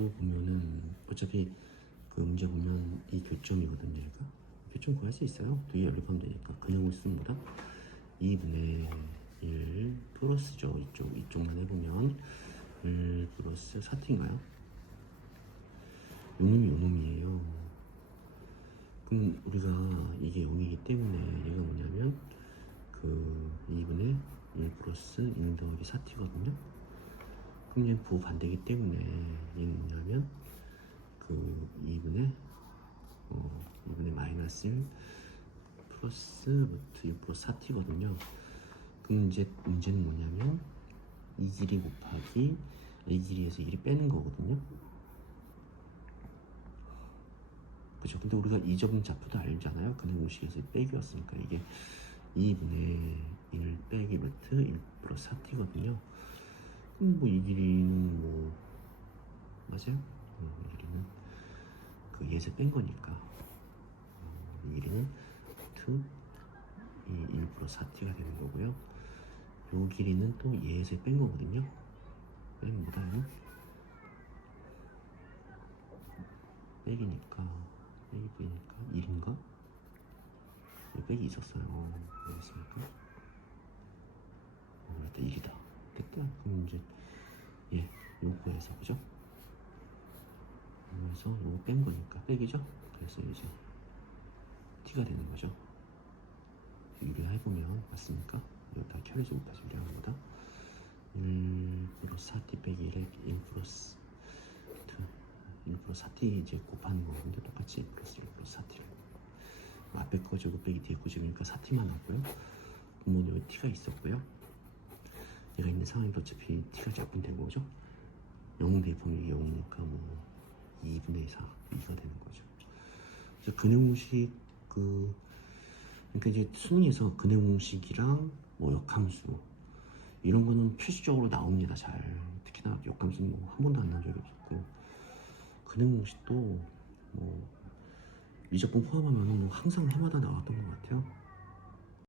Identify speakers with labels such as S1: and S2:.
S1: 이것도 보면은 어차피 그 문제 보면 이 교점이거든요. 얘가 교점 구할 수 있어요. 뒤에 연립하면 되니까 그냥 쓰는 보다 2분의 1 플러스죠. 이쪽 이쪽만 해보면 1 플러스 4t인가요? 요놈이 요놈이에요. 그럼 우리가 이게 0이기 때문에 얘가 뭐냐면 그 2분의 1 플러스 1 더하기 4t거든요. 얘는 부반대이기 때문에 얘는 뭐냐면 그 2분의 어 2분의 마이너스 1 플러스 루트 1 플러스 4t거든요. 그럼 이제 문제는 뭐냐면 이 길이 곱하기 이 길이에서 1이 빼는 거거든요. 그죠? 근데 우리가 이 점은 자표도 알잖아요. 근데 공식에서 빼기였으니까 이게 2분의 1 빼기 루트 1 플러스 4t거든요. 뭐 이 길이는 뭐 맞아요? 음, 이 길이는 그 예서 뺀 거니까 음, 이 길이는 루트 이1 플러스 4t가 되는 거고요. 요 길이는 또 예에서 뺀 거거든요. 뭐다요? 빼기니까 빼기 빼니까 1인가? 여기 빼기 있었어요. 여기있으니까 어, 일단 1이다. 됐다. 그럼 이제 예, 요거에서 그죠? 그래서 요거 뺀 거니까 빼기죠? 그래서 이제 t가 되는 거죠. 유리해보면 맞습니까? 이거 다 켜야지 못하지 유리한 거다. 1 플러스 4t 빼기 1에 1 플러스 2 1 플러스 4t 이제 곱하는 거는데 똑같이 1 플러스 1 플러스 4t를 앞에 거 저거 빼기 뒤에 거 적으니까 4t만 나고요. 그러면 여기 t가 있었고요. 얘가 있는 상황에서 어차피 t가 적분된 거죠. 0 대입하면 이게 0이니까 뭐 2분의 4 2가 되는 거죠. 그래서 근해공식 그 그러니까 이제 수능에서 근해공식이랑 뭐 역함수 이런 거는 필수적으로 나옵니다. 잘 특히나 역함수는 뭐 한 번도 안 나온 적이 없었고 근해공식도 뭐 미적분 포함하면은 뭐 항상 해마다 나왔던 것 같아요.